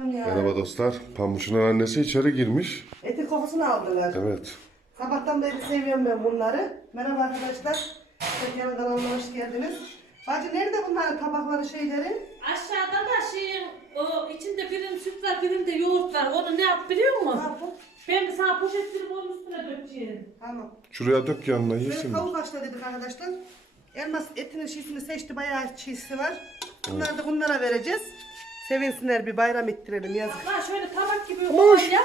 Ya. Merhaba dostlar. Pamuş'un annesi içeri girmiş. Eti kokusunu aldılar. Evet. Sabahtan beri seviyorum ben bunları. Merhaba arkadaşlar. Tekrar kanalıma hoş geldiniz. Bacı nerede bunların tabakları şeyleri? Aşağıda da şeyin o içinde birinin süt var birinde yoğurt var. Onu ne yap biliyor Ne musun? yapın? Ben bir sana poşetleri onun üstüne dökeceğim. Tamam. Şuraya dök yanına Böyle yesin. tavuk haşladık arkadaşlar. Elmas etinin şişini seçti. Bayağı çiğsi var. Bunları da bunlara vereceğiz. Sevinsinler bir bayram ettirelim yazık. Ha şöyle tabak gibi olan yap.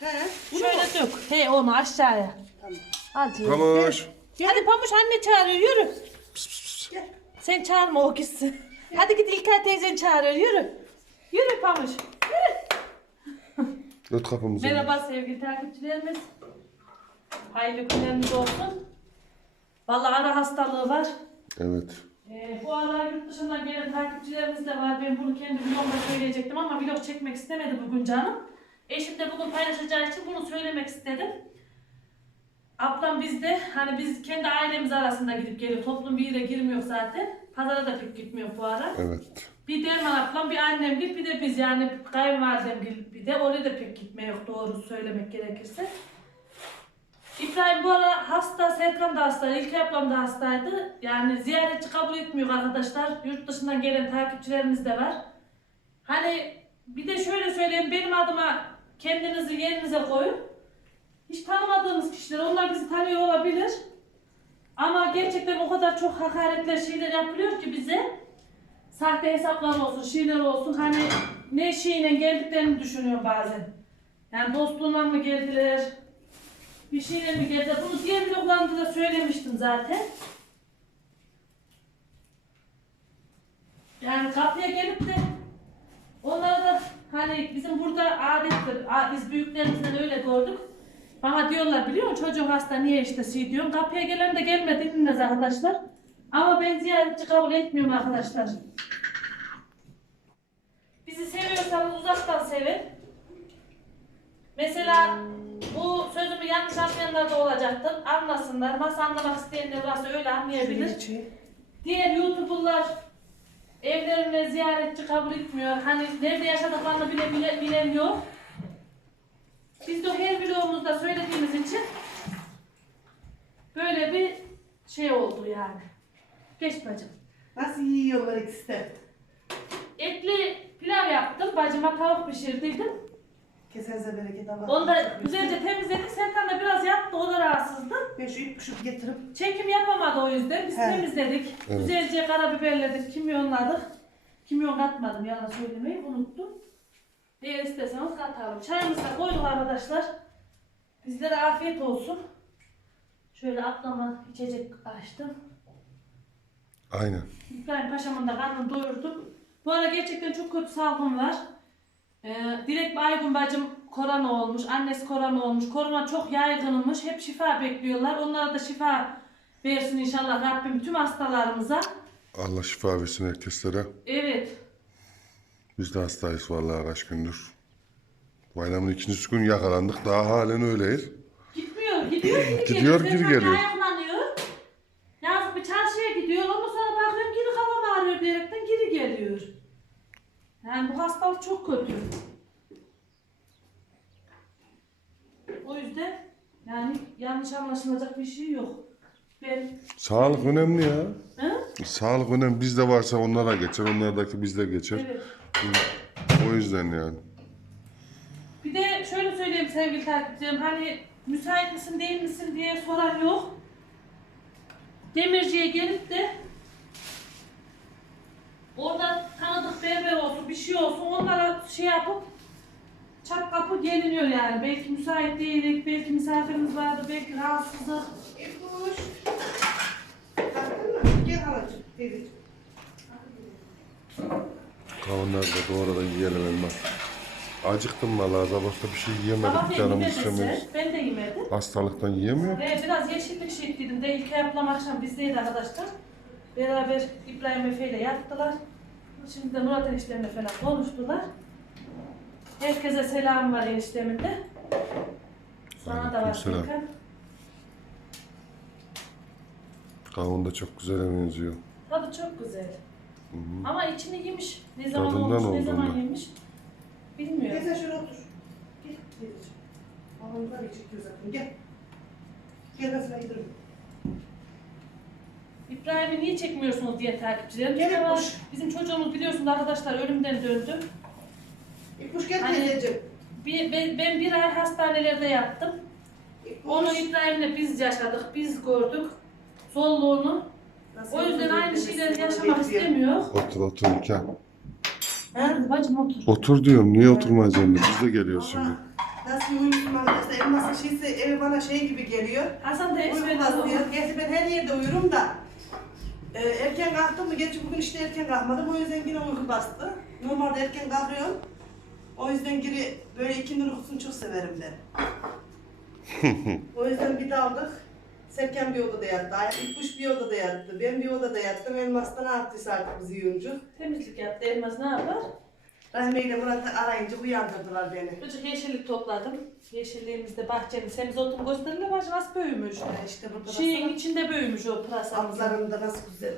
He. Şöyle mu? dök. He onu aşağıya. Tamam. Al canım. Pamuş. Hadi Pamuş anne çağırıyor yürü. Gel. Sen çağırma o gitsin. Hadi git İlkay teyzen çağırıyor yürü. Yürü Pamuş. Yürü. Öt kapımızı. Merhaba sevgili takipçilerimiz. Hayırlı günleriniz olsun. Vallahi ara hastalığı var. Evet. Ee, bu ara yurt dışından gelen takipçilerimiz de var. Ben bunu kendi vlogumda söyleyecektim ama vlog çekmek istemedi bugün canım. Eşim de bugün paylaşacağı için bunu söylemek istedim. Ablam bizde, hani biz kendi ailemiz arasında gidip geliyor. Toplum bir yere girmiyor zaten. Pazara da pek gitmiyor bu ara. Evet. Bir Derman ablam, bir annem git, bir de biz yani kayınvalidem git, bir de oraya da pek gitme yok doğru söylemek gerekirse. İbrahim bu ara hasta, Serkan da hasta, İlkay ablam da hastaydı. Yani ziyaretçi kabul etmiyor arkadaşlar. Yurt dışından gelen takipçilerimiz de var. Hani bir de şöyle söyleyeyim, benim adıma kendinizi yerinize koyun. Hiç tanımadığımız kişiler, onlar bizi tanıyor olabilir. Ama gerçekten o kadar çok hakaretler, şeyler yapılıyor ki bize. Sahte hesaplar olsun, şeyler olsun. Hani ne şeyine geldiklerini düşünüyor bazen. Yani dostluğuna mı geldiler, bir şeyle mi geldiler. Bunu diğer vloglarımda da söylemiştim zaten. Yani kapıya gelip de onlara da hani bizim burada adettir. Biz büyüklerimizden öyle gördük. Bana diyorlar biliyor musun çocuğun hasta niye işte şey diyorsun. Kapıya gelen de gelmedi dinmez arkadaşlar. Ama ben ziyaretçi kabul etmiyorum arkadaşlar. Bizi seviyorsanız uzaktan sevin. Mesela bu sözümü yanlış anlayanlar da olacaktır. Anlasınlar. Nasıl anlamak isteyenler varsa öyle anlayabilir. Diğer YouTuber'lar evlerine ziyaretçi kabul etmiyor. Hani nerede yaşadıklarını bile, bile bilen yok. Biz de her vlogumuzda söylediğimiz için böyle bir şey oldu yani. Geç bacım. Nasıl yiyorlar ikisi de? Etli pilav yaptım. Bacıma tavuk pişirdiydim. Kesenize bereket Allah. Onu da güzelce temizledik. Serkan da biraz yattı. O da rahatsızdı. Ben şu ip kuşup getirip Çekim yapamadı o yüzden. Biz He. temizledik. Evet. Güzelce karabiberledik, kimyonladık. Kimyon katmadım yalan söylemeyi unuttum. Eğer isterseniz katalım. Çayımızı da koyduk arkadaşlar. Bizlere afiyet olsun. Şöyle atlama içecek açtım. Aynen. İbrahim Paşa'mın da karnını doyurdum. Bu ara gerçekten çok kötü salgın var. Ee, direkt Aygun bacım korona olmuş, annesi korona olmuş. Korona çok yaygınmış. Hep şifa bekliyorlar. Onlara da şifa versin inşallah Rabbim tüm hastalarımıza. Allah şifa versin herkeslere. Evet. Biz de hastayız vallahi kaç gündür. Bayramın ikinci gün yakalandık. Daha halen öyleyiz. Gitmiyor, gidiyor, Gidiyor, geliyor. geri geliyor. Ayaklanıyor. Yazık bir çarşıya gidiyor. Ondan sonra bakıyorum geri kafam ağrıyor diyerekten geri geliyor. Yani bu hastalık çok kötü. O yüzden yani yanlış anlaşılacak bir şey yok. Ben Sağlık önemli ya. Hı? Sağlık önemli. Bizde varsa onlara geçer. Onlardaki bizde geçer. Evet. O yüzden yani. Bir de şöyle söyleyeyim sevgili takipçilerim. Hani müsait misin değil misin diye soran yok. Demirciye gelip de orada tanıdık berber şey olsun onlara şey yapıp çat kapı geliniyor yani. Belki müsait değilik, belki misafirimiz vardı, belki rahatsızlık. İpuş. Baktın mı? Gel halacığım. Kavunları da doğrudan yiyelim elma. Acıktım vallahi sabahta bir şey yiyemedim. Sabah Canım yemedim istemiyor. Ben de yemedim. Hastalıktan yiyemiyor. Ve biraz yeşillik şey ettim de ilk yapılan akşam bizdeydi arkadaşlar. Beraber İbrahim Efe ile yattılar. Şimdi de Murat eniştemle falan konuştular. Herkese selam var eniştemin de. Sana da var Aleykümselam. Kavun da çok güzel benziyor. Tadı çok güzel. Ama içini yemiş. Ne zaman Tadından olmuş, ne zaman yemiş. Bilmiyorum. sen şöyle otur. Gel. Gel. Babamdan iyi çekiyor zaten. Gel. Gel yedirim. İbrahim'i niye çekmiyorsunuz diye takipçilerim. Gerek boş. Bizim çocuğumuz biliyorsunuz arkadaşlar ölümden döndü. İpuş gel Hani- teyzeciğim. Bir, ben, ben bir ay hastanelerde yattım. İpuş. Onu İbrahim'le biz yaşadık, biz gördük. Zorluğunu. Nasıl O yüzden aynı şeyleri yaşamak bekliyor. istemiyor. Otur otur. Ha? Bacım otur. Otur diyorum. Niye oturmayacaksın? Biz de geliyoruz şimdi. Ama nasıl uyumuşum arkadaşlar. Elmasın şeysi evi bana şey gibi geliyor. Hasan da eksik bastıyor. Gerçi ben her yerde uyurum da. E, erken kalktım mı? Gerçi bugün işte erken kalkmadım. O yüzden yine uyku bastı. Normalde erken kalkıyorum. O yüzden giri böyle ikindi uykusunu çok severim ben. o yüzden bir daldık. Serkan bir odada yattı. Ay, İlkuş bir odada yattı. Ben bir odada yattım. Elmas'ta ne yaptıysa artık bizi yuyuncu. Temizlik yaptı. Elmas ne yapar? Rahmi ile Murat'ı arayınca uyandırdılar beni. Çocuk yeşillik topladım. Yeşilliğimizde bahçemiz semizotum gösterile baş nasıl büyümüş. Ya işte burada Şeyin içinde büyümüş o pırasamız. Altlarında nasıl güzel.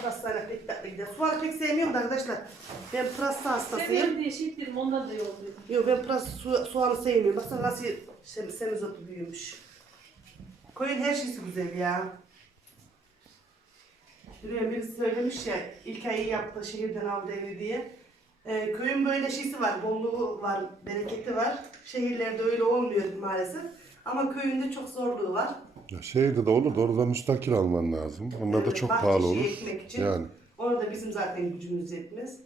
Pırasayla pek tatlı gider. Suarı pek sevmiyorum da arkadaşlar. Ben pırasa hastasıyım. Seviyorum diye şey dedim ondan da yolluyum. Yok ben pırasa su, soğanı sevmiyorum. Baksana nasıl sem semizotu büyümüş. Koyun her şeysi güzel ya. Şuraya birisi söylemiş ya ilk ayı yaptı şehirden aldı evi diye. Ee, köyün böyle şeysi var, bolluğu var, bereketi var. Şehirlerde öyle olmuyor maalesef. Ama köyünde çok zorluğu var. Ya şehirde de olur da orada müstakil alman lazım. Onlar da Evet, çok bahçe pahalı işi olur. ekmek için. Yani. Orada bizim zaten gücümüz yetmez.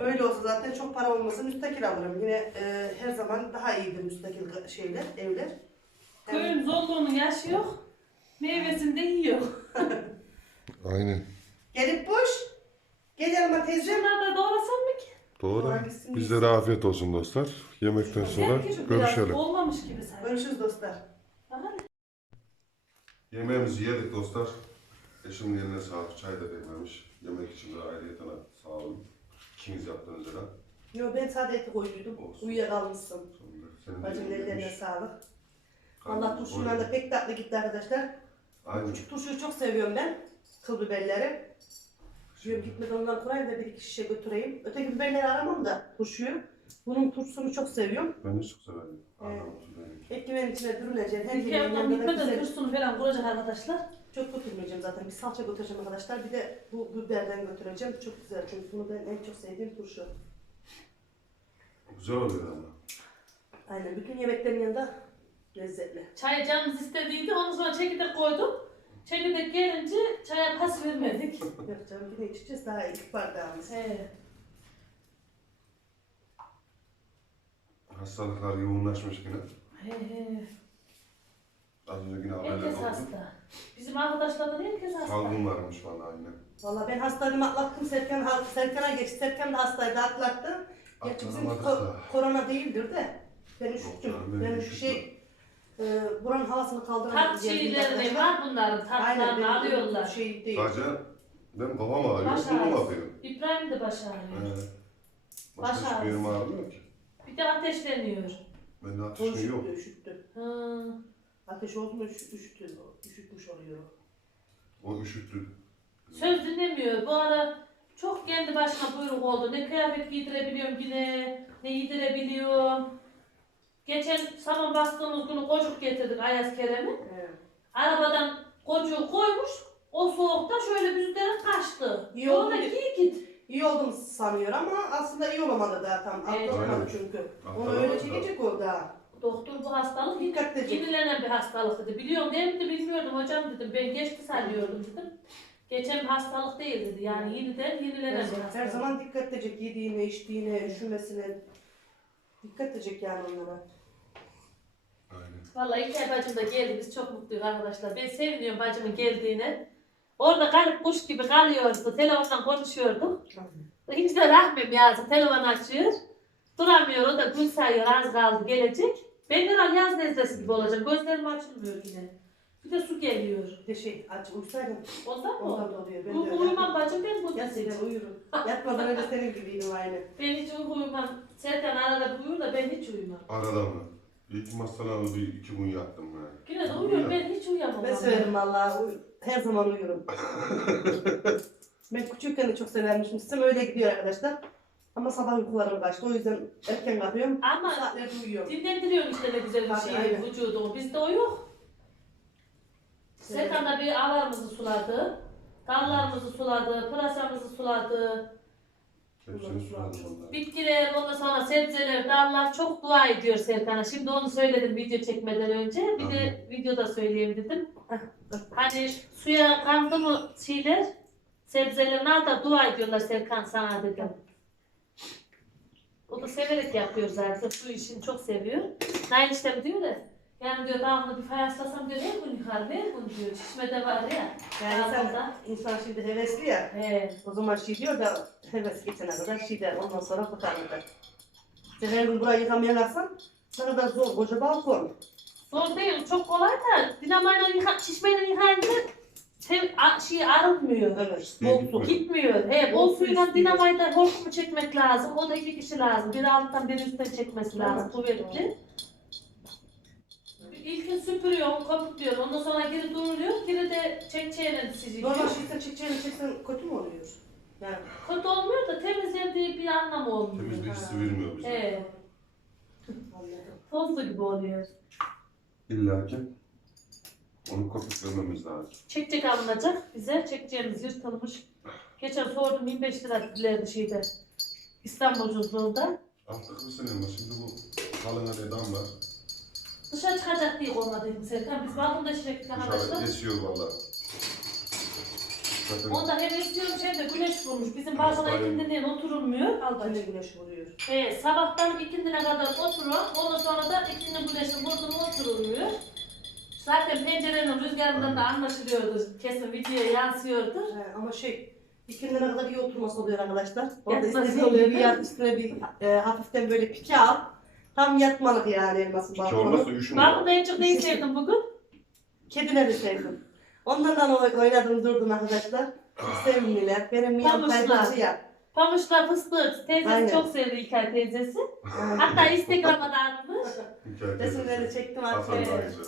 Öyle olsa zaten çok para olmasa müstakil alırım. Yine e, her zaman daha iyidir müstakil şeyler, evler. Yani Köyün zorluğunu yaşıyor. Meyvesini de yiyor. Aynen. gelip boş. Gel yanıma teyzem. Şunları da doğrasam mı ki? Doğru. Hangisi Bizlere afiyet olsun dostlar. Yemekten sonra biraz görüşelim. Olmamış gibi sanki. Görüşürüz dostlar. Aha. Yemeğimizi yedik dostlar. Eşimin eline sağlık. Çay da demlemiş. Yemek için de ayrıyeten sağ olun. İkiniz yaptınız herhalde. Yo ben sade eti koyduydum. Olsun. Uyuyakalmışsın. Sonunda senin de Bacımın ellerine yememiş. sağlık. Aynen, Allah turşundan da pek tatlı gitti arkadaşlar. Aynen. Küçük turşuyu çok seviyorum ben. Kıl biberleri. Diyorum gitmeden ondan kurayım da bir iki şişe götüreyim. Öteki biberleri aramam da turşuyu. Bunun turşusunu çok seviyorum. Ben de çok severim. Evet. Ekmeğin içine dürülecek. Her yandan yanında da gitmeden güzel. kursunu falan kuracak arkadaşlar. Çok götürmeyeceğim zaten. Bir salça götüreceğim arkadaşlar. Bir de bu biberden götüreceğim. Çok güzel çünkü bunu ben en çok sevdiğim turşu. Güzel oluyor ama. Aynen bütün yemeklerin yanında lezzetli. Çay canımız istediydi. Ondan sonra çekirdek koydum. Çekirdek gelince çaya pas vermedik. Yok canım yine içeceğiz daha ilk bardağımız. He. Hastalıklar yoğunlaşmış yine. He he. Az önce yine haberler Herkes oldu. hasta. Bizim arkadaşlardan herkes hasta. Salgın varmış bana anne. Valla ben hastalığımı atlattım. Serkan, Serkan'a geçti. Serkan da hastaydı atlattı. Gerçi bizim Atlatamadık ko- da. korona değildir de. Ben Yok üşüttüm. canım, Ben ben şu şey e, buranın havasını Tat kaldıramadım. şeyleri var bunların. Aynen Tatlarını benim alıyorlar. şey değil. Sadece benim kafam ağrıyor, Baş ağrısı. ağrıyor. İbrahim de baş ağrıyor. Ee, Baş başka hiçbir yerim ağrısı. ağrımıyor ki. Bir de ateşleniyor. Bende O ateş mi yok? üşüttü, üşüttü. Hı. Ateş oldu mu üşü- üşüttü. o, Üşütmüş oluyor. O üşüttü. Söz dinlemiyor. Bu ara çok kendi başına buyruk oldu. Ne kıyafet giydirebiliyorum yine, ne giydirebiliyorum. Geçen saman bastığımız günü kocuk getirdik Ayaz Kerem'i. Evet. Arabadan kocuğu koymuş, o soğukta şöyle bizden kaçtı. İyi oldu Yolda bir- giy git. İyi oldum sanıyor ama aslında iyi olamadı daha tam. Evet. Atlatamadı Aynen. çünkü. Onu Atlatamadı öyle da. çekecek o daha. Doktor bu hastalık Dikkat edecek. yenilenen bir hastalık dedi. Biliyorum değil mi de bilmiyordum hocam dedim. Ben geçti sanıyordum dedim. Geçen bir hastalık değil dedi. Yani yeniden yenilenen bir Her, hastalık. her zaman dikkat edecek yediğine, içtiğine, üşümesine. Dikkat edecek yani onlara. Vallahi İlker bacım da geldi. Biz çok mutluyuz arkadaşlar. Ben seviniyorum bacımın geldiğine. Orada garip kuş gibi kalıyordu. Telefondan konuşuyorduk. Hiç de rahmim yazdı. Telefon açıyor. Duramıyor. O da gün sayıyor. Az kaldı gelecek. Ben de yaz nezlesi gibi olacağım. Gözlerim açılmıyor yine. Bir de su geliyor. Bir de şey aç uyusaydın Ondan mı ondan oluyor. Ben de öyle uyumam bacım ben bu Yat sen uyurum. Yatmadan önce senin gibiydim aynı. Ben hiç uyumam. Serkan arada uyur da ben hiç uyumam. Arada mı? İlk hastalandı bir iki gün yattım yani. De uyuyorum. Ben hiç uyuyamam. Ben severim vallahi. uy- Her zaman uyurum. ben küçükken de çok severmişim. Sistem öyle gidiyor arkadaşlar. Ama sabah uykularım kaçtı. O yüzden erken kalkıyorum. Bu Ama saatlerde uyuyorum. dinlendiriyorsun işte ne güzel bir Tabii, şey aynen. vücudu. Bizde o yok. Serkan da bir avarımızı suladı. Dallarımızı suladı, pırasamızı suladı. Hepsini. Bitkiler, ondan sonra sebzeler, dallar çok dua ediyor Serkan'a. Şimdi onu söyledim video çekmeden önce. Bir de videoda söyleyeyim dedim. Hani suya kandı mı şeyler, sebzelerin al da dua ediyorlar Serkan sana dedim. O da severek yapıyor zaten. Su işini çok seviyor. Nail işte diyor da yani diyor devamlı bir fayanslasam diyor her gün yıkar, her gün diyor. Çişme de var ya. Yani sen, insan şimdi hevesli ya. He. O zaman şey diyor da heves geçene kadar şey der. Ondan sonra kurtarır. Sen her gün burayı yıkamaya kalksan ne kadar zor. Koca balkon. Zor değil, çok kolay da dinamayla yıka, çişmeyle yıkayınca sev, a, şey arınmıyor. Evet. Bol su. gitmiyor. He, Bol bol su suyla dinamayla hortumu çekmek lazım. O da iki kişi lazım. Biri alttan biri üstten çekmesi lazım. Evet. Kuvvetli. İlkin süpürüyor, kapatıyor. Ondan sonra geri duruyor. Geri de çekçeyle siliyor. Normal şeyse çekeceğini çeksen kötü mü oluyor? Yani Kötü olmuyor da temizlendiği bir anlamı olmuyor. Temizlik hissi vermiyor bize. He, anladım. tozlu gibi oluyor. İlla ki onu kopuklamamız lazım. Çekçek alınacak bize. Çekeceğimiz yırtılmış. Geçen sordum 25 lira dedilerdi şeyde. İstanbul cüzluğunda. Artık ama şimdi bu kalına neden var? Dışarı çıkacak diye olmadıydım Serkan. Biz balkonda şirketli Dışarı arkadaşlar. esiyor valla. Zaten Onda hem esiyormuş hem de güneş vurmuş. Bizim balkona Aynen. ikindinden oturulmuyor. Anne güneş vuruyor. Ee, sabahtan ikindine kadar oturuyor. Ondan sonra da ikindi güneşin vurdu mu oturulmuyor. Zaten pencerenin rüzgarından da anlaşılıyordur. Kesin videoya yansıyordur. He, ama şey ikindine kadar iyi oturması oluyor arkadaşlar. Orada Yatması istediğin oluyor, gibi değil mi? üstüne bir e, hafiften böyle pike al. Tam yatmalık yani elmasın ki balkonu. olmazsa üşümüyor. Balkonda en çok neyi sevdim bugün? Kedileri sevdim. Onlardan oy- oynadım durdum arkadaşlar. Çok sevimliler. Benim yan Pamuklar. ya. Pamuçla fıstık. Teyzesi Aynen. çok sevdi İlkay teyzesi. Hatta Instagram'a da atmış. Hikaye Resimleri teyzesi. çektim Hasan artık. Dayısı.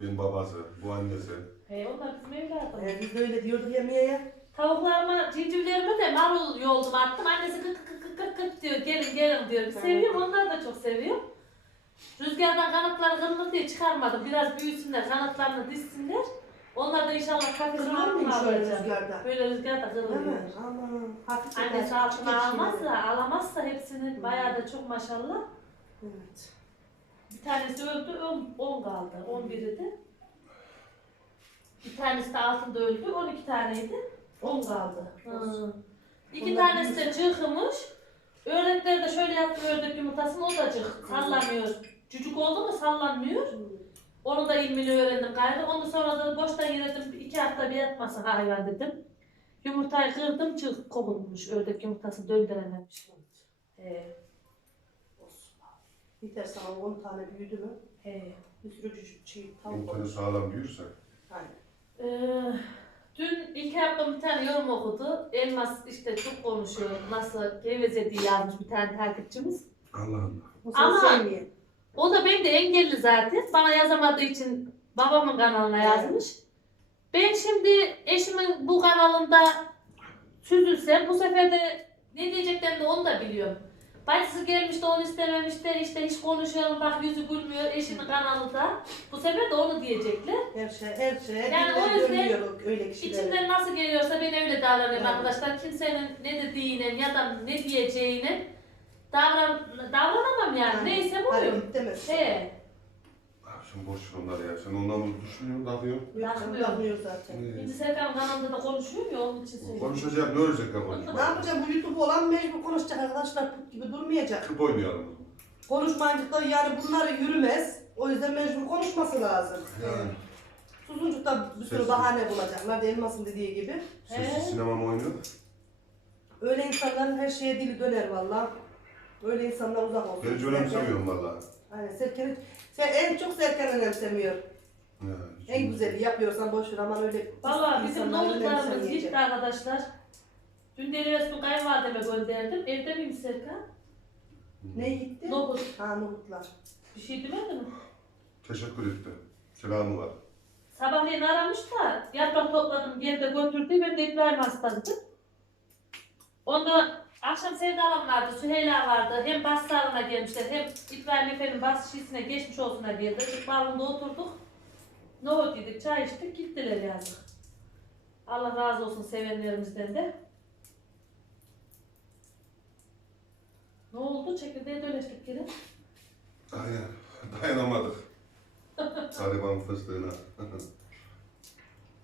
Benim babası. Bu annesi. Hey, onlar bizim evladım. Ee, biz de öyle diyorduk yemeğe. Tavuklarıma, civcivlerime de marul yoldum attım. Annesi diyor. Gelin gelin diyor. Seviyorum onlar da çok seviyor. Rüzgardan kanatları kırılır diye çıkarmadım. Biraz büyüsünler, kanatlarını dizsinler. Onlar da inşallah kafesini Kırılır mıymış altına öyle alacak. rüzgarda? Böyle rüzgar da Değil kırılıyor. mi? Aman. Hafif Annesi çeker, altına çeker almazsa, alamazsa hepsinin bayağı da çok maşallah. Evet. Bir tanesi öldü, 10 kaldı. 11 idi. Bir tanesi de altında öldü, 12 taneydi. 10 kaldı. Hı. İki Onlar tanesi de çıkmış. Öğretler de şöyle yaptı ördek yumurtasını, o da çık. Sallamıyor. Çocuk oldu mu sallanmıyor. Onu da ilmini öğrendim gayrı. Ondan sonra da boştan yedirdim. iki hafta bir yatmasın hayvan dedim. Yumurtayı kırdım, çık kovulmuş. Ördek yumurtasını döndürememiş. Ee, Yeter sana 10 tane büyüdü mü? ee. Bir sürü cücük şey tavuk olur. sağlam büyürse. Aynen. Ee, dün ilk yaptığım bir tane yorum okudu. Elmas işte çok konuşuyor. Nasıl geveze diye yazmış bir tane takipçimiz. Allah Allah. Bu Ama- sevmiyor. O da ben de engelli zaten. Bana yazamadığı için babamın kanalına yazmış. Ben şimdi eşimin bu kanalında süzülsem bu sefer de ne diyeceklerini onu da biliyorum. Bacısı gelmiş de onu istememiş de işte hiç konuşuyorum bak yüzü gülmüyor eşinin kanalında. Bu sefer de onu diyecekler. Her şey, her şey. Yani o yüzden öyle. İçimden nasıl geliyorsa ben öyle davranıyorum Evet. arkadaşlar. Kimsenin ne dediğine ya da ne diyeceğine davran davranamam yani. Yani, Neyse bu Hadi oyun. git demez. He. Şimdi boş ver onları ya. Sen ondan mı düşünüyorsun, takıyorsun? Yakmıyor. Zaten. Şimdi Serkan kanalında da konuşuyor ya onun için söylüyorum. Konuşacak ne ölecek lan Ne konuşma. yapacağım bu YouTube olan mecbur konuşacak arkadaşlar put gibi durmayacak. Tıp oynayalım. Konuşmayınca yani bunları yürümez. O yüzden mecbur konuşması lazım. Yani. Susuncukta bir sürü Sessiz. bahane bulacaklar. Elmas'ın dediği gibi. He. Sessiz sinema mı oynuyor? Öyle insanların her şeye dili döner valla. Öyle insanlar uzak olsun. Ben hiç önemsemiyorum valla. Aynen Serkan, sen en çok Serkan önemsemiyor. Ya, En güzeli yapıyorsan boş ver ama öyle Valla bizim insanlar nohutlarımız önemsemeyecek. gitti arkadaşlar. Dün deli su kayınvalideme gönderdim. Evde miyim Serkan? Ne gitti? Nohut. Ha nohutlar. Bir şey demedi mi? Teşekkür etti. Selamı var. Sabahleyin aramış da yaprak topladım yerde götürdü. Ben de İbrahim hasta dedim. Onda Akşam Sevdalam vardı, Süheyla vardı. Hem bas salonuna gelmişler hem İbrahim Efe'nin bas şişesine geçmiş olsuna geldi. Balonda oturduk. Nohut yedik, çay içtik, gittiler yazık. Allah razı olsun sevenlerimizden de. Ne oldu? Çekirdeğe dönüştük geri. Aynen. Dayanamadık. Gariban fıstığına.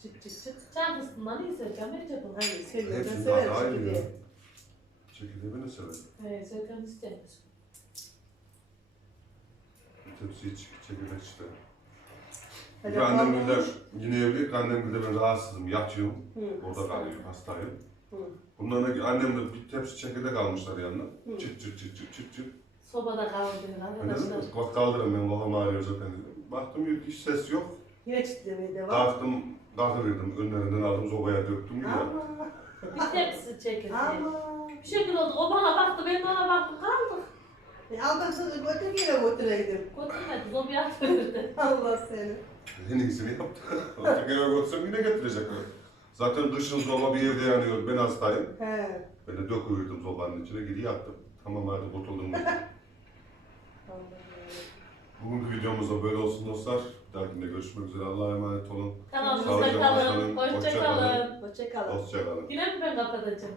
Çık çık çık. Can fıstığından iyi söyleyeceğim. Ne yapalım? Hayır seviyorum. Ben Hepsi severim daha aynı ya. Çekirdeği. Ben de severim. Evet, Serkan istemiyor. Bir tepsi iç, çekirdek işte. Hadi Bir annem güller yine evli, annem güller ben rahatsızım, yatıyorum. Hı. Orada kalıyorum, hastayım. Hı. Bunlarla annemle bir tepsi çekirdek almışlar yanına. Hı. Çıt çıt çıt çıt çıt çıt. Sobada kavurduk Ben dedim arkadaşlar. bak kaldırın ben kafam ağrıyor zaten dedim. Baktım yok hiç ses yok. Yine çitlemeye devam. Kalktım, kalkıverdim. Önlerinden aldım sobaya döktüm ya. Ama. Bir tepsi çekirdeği. Ama. Bir şekil oldu. O bana baktı, ben de ona baktım. Kaldık. E, aldaksız öteki yere götüreydim. Götürmedi. Zobi atıyordu. Allah seni. En iyisini yaptı. Artık eve götürsem yine getirecek. Zaten dışın soba bir evde yanıyor. Ben hastayım. He. Ben de döküverdim sobanın içine geri yattım. Tamam hadi kurtuldum. Bugünkü videomuz da böyle olsun dostlar. Bir dahakinde görüşmek üzere. Allah'a emanet olun. Tamam, hoşça Sağlıcakla kalın. kalın. Hoşça Hoşça kalın. Hoşçakalın. Hoşçakalın. Yine mi ben kapatacağım?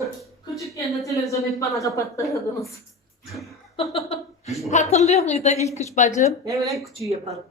Evet. Küçükken de televizyon hep bana kapattırdınız. Biz mi? Hatırlıyor muydun ilk üç bacım? Evet küçüğü yaparım.